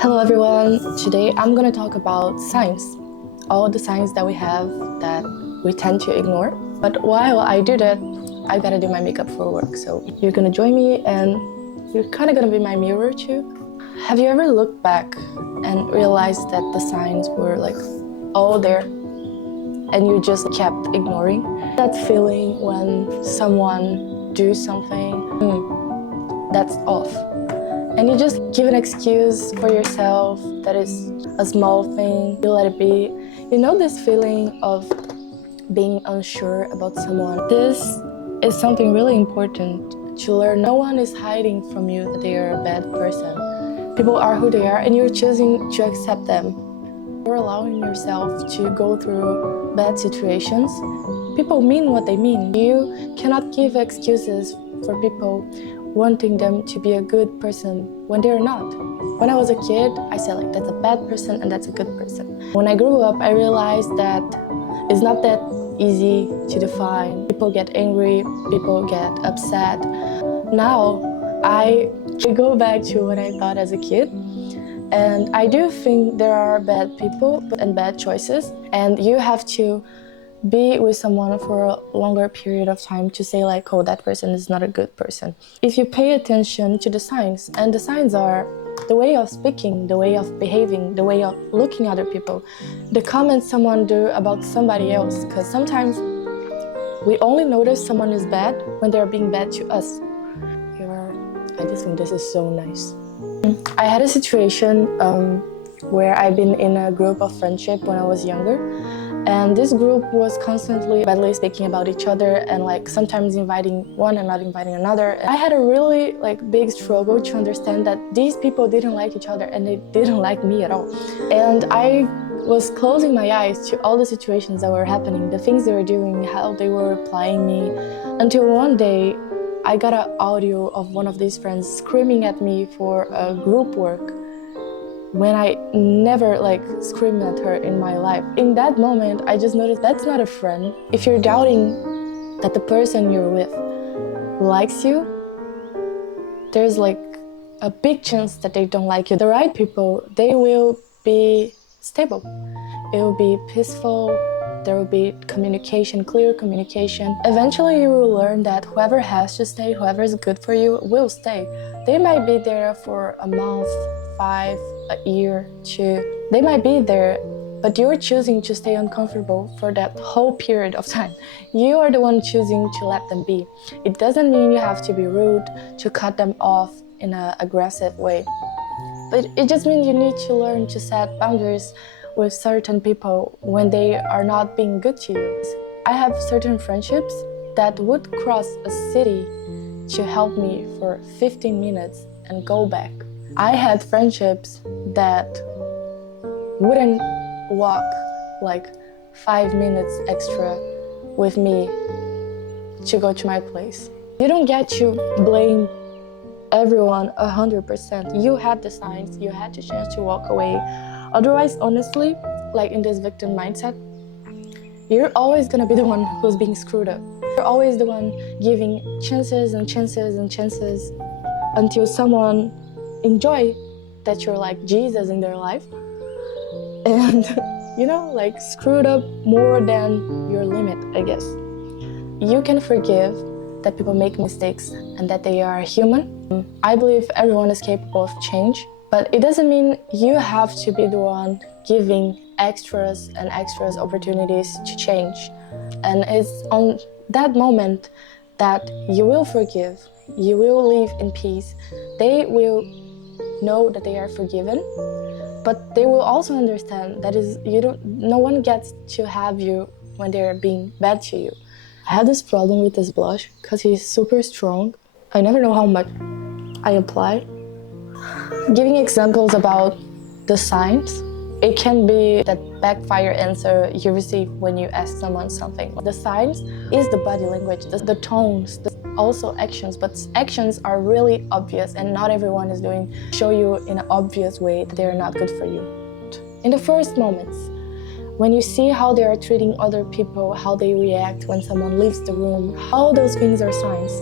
Hello everyone, today I'm gonna talk about signs. All the signs that we have that we tend to ignore. But while I do that, I gotta do my makeup for work. So you're gonna join me and you're kinda gonna be my mirror too. Have you ever looked back and realized that the signs were like all there and you just kept ignoring? That feeling when someone do something, that's off. And you just give an excuse for yourself that is a small thing, you let it be. You know this feeling of being unsure about someone? This is something really important to learn. No one is hiding from you that they are a bad person. People are who they are and you're choosing to accept them. You're allowing yourself to go through bad situations. People mean what they mean. You cannot give excuses for people wanting them to be a good person when they're not. When I was a kid, I said like that's a bad person and that's a good person. When I grew up, I realized that it's not that easy to define. People get angry, people get upset. Now, I go back to what I thought as a kid. And I do think there are bad people and bad choices, and you have to be with someone for a longer period of time to say like, oh, that person is not a good person. If you pay attention to the signs, and the signs are the way of speaking, the way of behaving, the way of looking at other people, the comments someone do about somebody else, because sometimes we only notice someone is bad when they're being bad to us. I just think this is so nice. I had a situation where I've been in a group of friendship when I was younger. And this group was constantly badly speaking about each other and like sometimes inviting one and not inviting another. And I had a really big struggle to understand that these people didn't like each other and they didn't like me at all. And I was closing my eyes to all the situations that were happening, the things they were doing, how they were replying me, until one day I got an audio of one of these friends screaming at me for a group work when I never screamed at her in my life. In that moment, I just noticed that's not a friend. If you're doubting that the person you're with likes you, there's a big chance that they don't like you. The right people, they will be stable. It will be peaceful. There will be communication, clear communication. Eventually you will learn that whoever has to stay, whoever is good for you will stay. They might be there for a month, 5, a year, 2. They might be there, but you're choosing to stay uncomfortable for that whole period of time. You are the one choosing to let them be. It doesn't mean you have to be rude, to cut them off in an aggressive way. But it just means you need to learn to set boundaries with certain people when they are not being good to you. I have certain friendships that would cross a city to help me for 15 minutes and go back. I had friendships that wouldn't walk 5 minutes extra with me to go to my place. You don't get to blame everyone 100%. You had the signs, you had the chance to walk away. Otherwise, honestly, in this victim mindset, you're always gonna be the one who's being screwed up. You're always the one giving chances and chances and chances until someone enjoy that you're like Jesus in their life and screwed up more than your limit, I guess. You can forgive that people make mistakes and that they are human. I believe everyone is capable of change, but it doesn't mean you have to be the one giving extras and extras opportunities to change. And it's on that moment that you will forgive, you will live in peace. They will know that they are forgiven, but they will also understand that no one gets to have you when they're being bad to you. I have this problem with this blush because he's super strong. I never know how much I apply. Giving examples about the signs, it can be that backfire answer you receive when you ask someone something. The signs is the body language, the tones, also actions, but actions are really obvious and not everyone is show you in an obvious way that they're not good for you. In the first moments, when you see how they are treating other people, how they react when someone leaves the room, all those things are signs.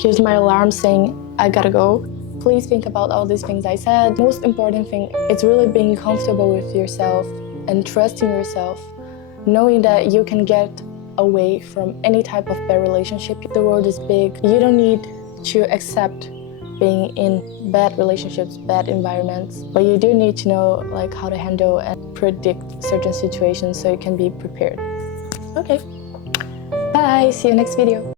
Here's my alarm saying, I gotta go. please think about all these things I said. Most important thing, it's really being comfortable with yourself and trusting yourself, knowing that you can get away from any type of bad relationship. The world is big. You don't need to accept being in bad relationships, bad environments, but you do need to know like how to handle and predict certain situations so you can be prepared. Okay, bye, see you next video.